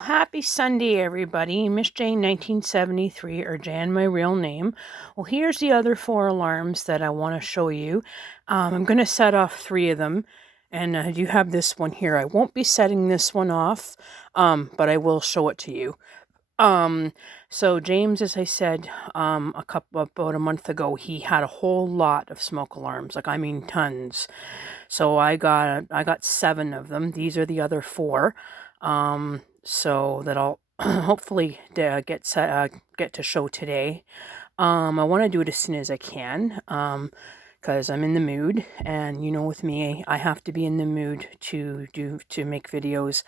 Happy Sunday, everybody. Miss Jane 1973, or Jan, my real name. Well, here's the other 4 alarms that I want to show you. I'm going to set off 3 of them, and you have this one here. I won't be setting this one off, but I will show it to you. So James, as I said, about a month ago, he had a whole lot of smoke alarms, like I mean tons. So I got 7 of them. These are the other 4. So that I'll hopefully get to show today. I want to do it as soon as I can, because I'm in the mood, and you know, with me, I have to be in the mood to make videos,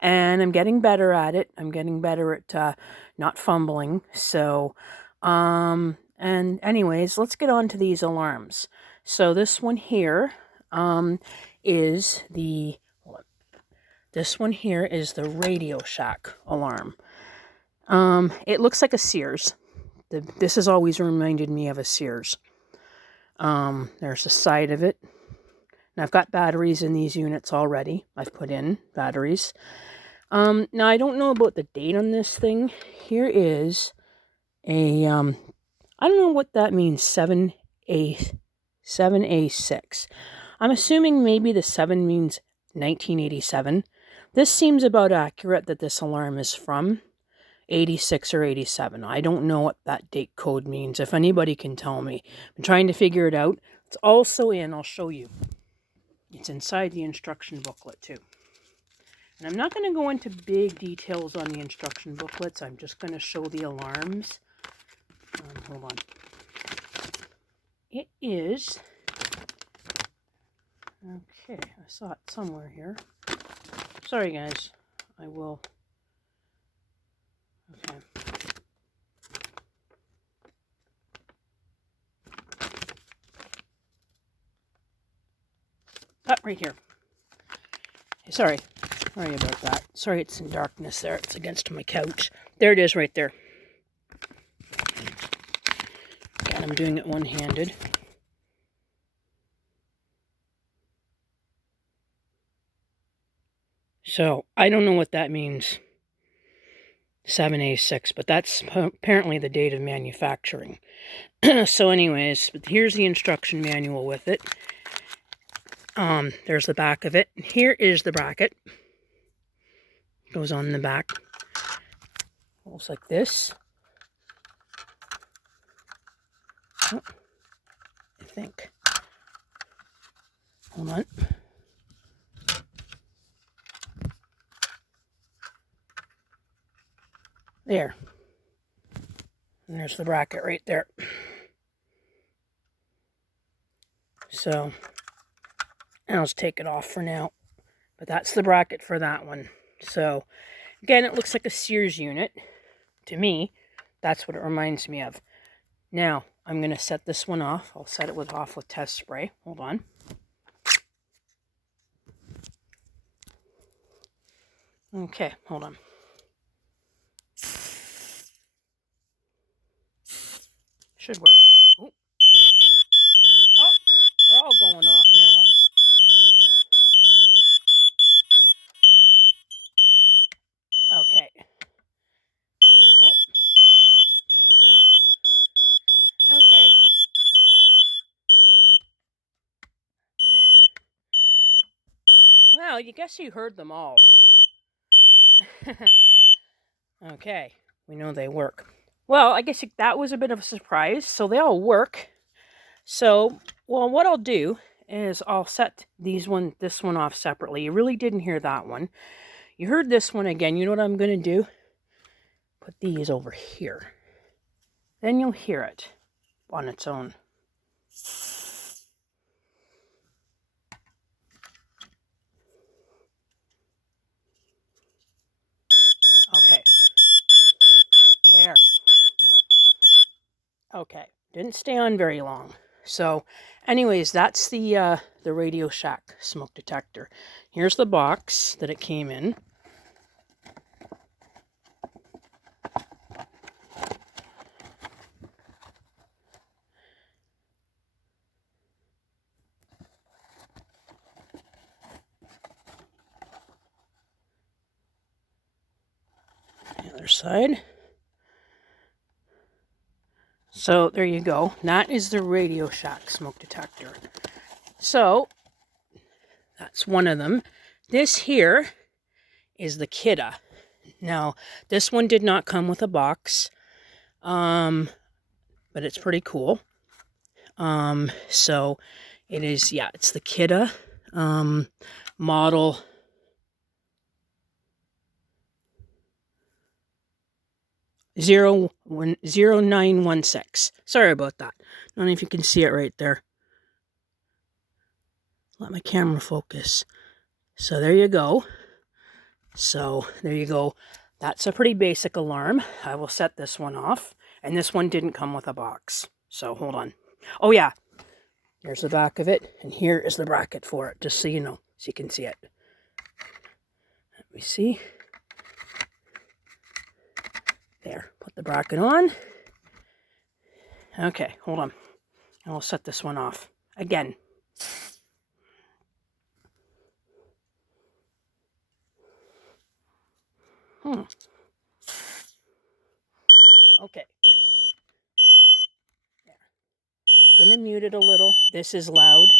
and I'm getting better at it. I'm getting better at not fumbling. So, and anyways, let's get on to these alarms. So this one here, is the Radio Shack alarm. It looks like a Sears. This has always reminded me of a Sears. There's the side of it. And I've got batteries in these units already. I've put in batteries. Now I don't know about the date on this thing. Here is a, I don't know what that means, 7A6. I'm assuming maybe the 7 means 1987. This seems about accurate that this alarm is from 86 or 87. I don't know what that date code means. If anybody can tell me. I'm trying to figure it out. It's also I'll show you. It's inside the instruction booklet too. And I'm not going to go into big details on the instruction booklets. I'm just going to show the alarms. Hold on. It is... Okay, I saw it somewhere here. Sorry, guys. I will... Okay. Right here. Sorry about that. Sorry it's in darkness there. It's against my couch. There it is right there. And I'm doing it one-handed. So, I don't know what that means. 7A6, but that's apparently the date of manufacturing. So anyways, here's the instruction manual with it. There's the back of it. Here is the bracket. Goes on the back. Looks like this. Oh, I think. Hold on. There. And there's the bracket right there. So, I'll just take it off for now. But that's the bracket for that one. So, again, it looks like a Sears unit. To me, that's what it reminds me of. Now, I'm going to set this one off. I'll set it off with test spray. Hold on. Okay, hold on. Should work. Oh, they're all going off now. Okay. Oh. Okay. There. Well, you guess you heard them all. Okay. We know they work. Well, I guess that was a bit of a surprise. So they all work. So, well, what I'll do is I'll set this one off separately. You really didn't hear that one. You heard this one again. You know what I'm going to do? Put these over here. Then you'll hear it on its own. Okay. There. Okay. Didn't stay on very long. So, anyways, that's the Radio Shack smoke detector. Here's the box that it came in. other side. So there you go. That is the Radio Shack smoke detector. So that's one of them. This here is the Kidde. Now, this one did not come with a box, but it's pretty cool. So it is, yeah, it's the Kidde model 0916. Sorry about that. I don't know if you can see it right there. Let my camera focus. So there you go. So there you go. That's a pretty basic alarm. I will set this one off. And this one didn't come with a box. So hold on. Oh yeah. Here's the back of it. And here is the bracket for it. Just so you know. So you can see it. Let me see. There. Put the bracket on. Okay. Hold on. And we'll set this one off. Again. Okay. There. I'm going to mute it a little. This is loud.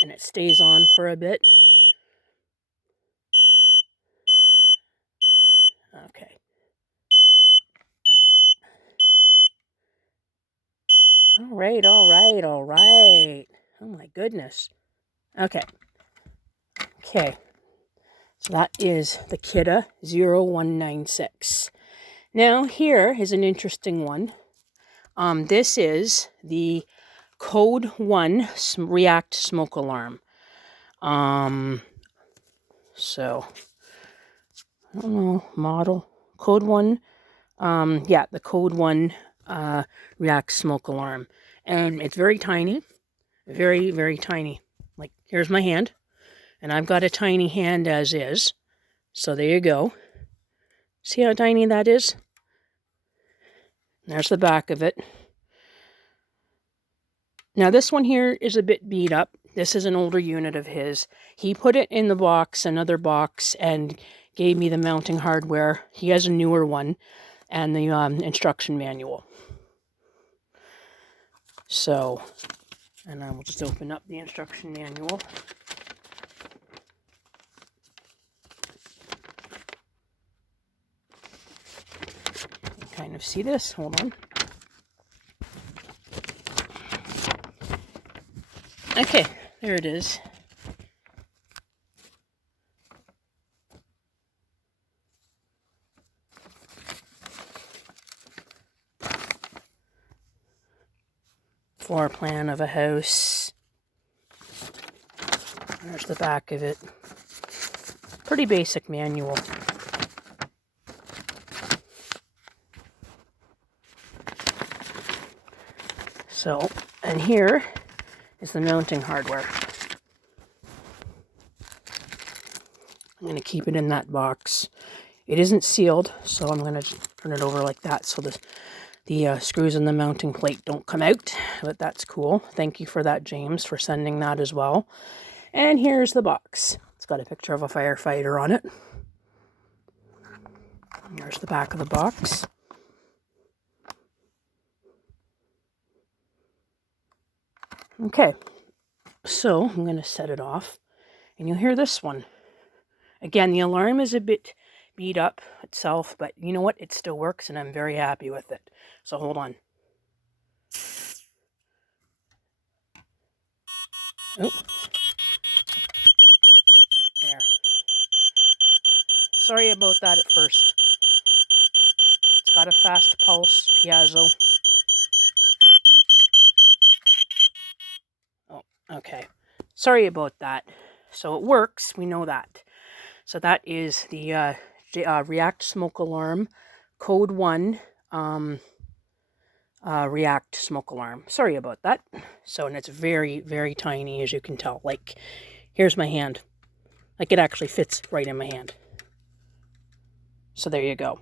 And it stays on for a bit. Okay. All right, all right, all right. Oh my goodness. Okay. Okay. So that is the Kidde 0196. Now here is an interesting one. This is the Code 1 React smoke alarm. So I don't know, model Code 1. Yeah, the Code 1 React smoke alarm. And it's very tiny. Very, very tiny. Like, here's my hand. And I've got a tiny hand as is. So there you go. See how tiny that is? There's the back of it. Now this one here is a bit beat up. This is an older unit of his. He put it in the box, another box, and gave me the mounting hardware. He has a newer one and the instruction manual. So, and I will just open up the instruction manual. Kind of see this. Hold on. Okay, there it is. Floor plan of a house. There's the back of it. Pretty basic manual. So, and here is the mounting hardware. I'm going to keep it in that box. It isn't sealed, so I'm going to turn it over like that so the screws in the mounting plate don't come out, but that's cool. Thank you for that, James, for sending that as well. And here's the box. It's got a picture of a firefighter on it. And there's the back of the box. Okay, so I'm going to set it off, and you'll hear this one. Again, the alarm is a bit beat up itself, but you know what? It still works, and I'm very happy with it. So hold on. Oh. There. Sorry about that at first. It's got a fast pulse piezo. Oh, okay. Sorry about that. So it works. We know that. So that is the React smoke alarm, Code 1 React smoke alarm. Sorry about that. So, and it's very, very tiny, as you can tell. Like, here's my hand. Like, it actually fits right in my hand. So there you go.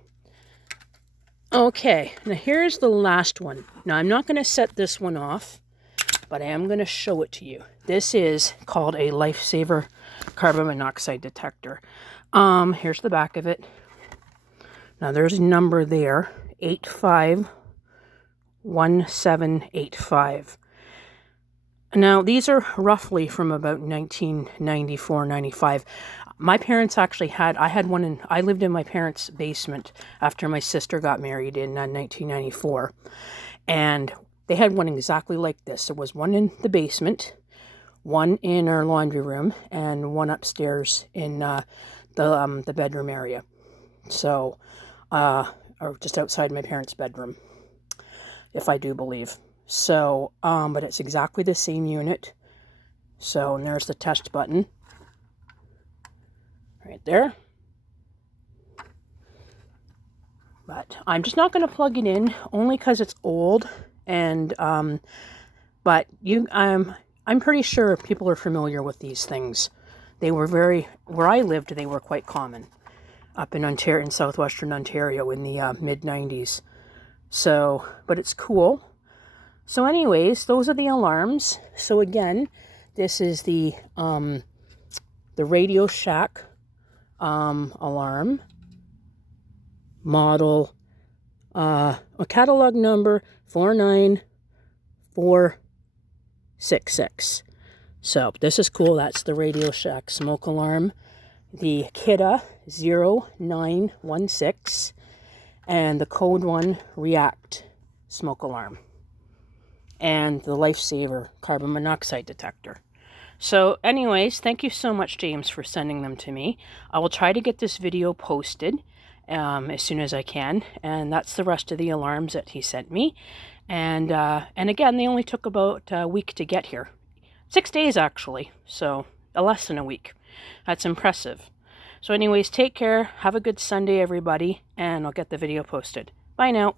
Okay, now here's the last one. Now, I'm not going to set this one off, but I am going to show it to you. This is called a Lifesaver Carbon Monoxide detector. Here's the back of it. Now there's a number there, 851785. Now these are roughly from about 1994, 95. My parents actually I lived in my parents' basement after my sister got married in 1994. And they had one exactly like this. There was one in the basement, one in our laundry room, and one upstairs in the bedroom area. So, or just outside my parents' bedroom, if I do believe. So, but it's exactly the same unit. So, and there's the test button. Right there. But I'm just not going to plug it in, only because it's old. And, but I'm pretty sure people are familiar with these things. They were where I lived, they were quite common up in Ontario, in southwestern Ontario in the mid-90s. So, but it's cool. So anyways, those are the alarms. So again, this is the Radio Shack alarm model, a catalog number 49466. So this is cool. That's the Radio Shack smoke alarm. The Kidde 0916 and the code 1 React smoke alarm, and the Lifesaver Carbon Monoxide detector. So anyways, thank you so much, James, for sending them to me. I will try to get this video posted as soon as I can, and that's the rest of the alarms that he sent me. And again, they only took about a week to get here. 6 days, actually, so less than a week. That's impressive. So anyways, take care. Have a good Sunday, everybody, and I'll get the video posted. Bye now.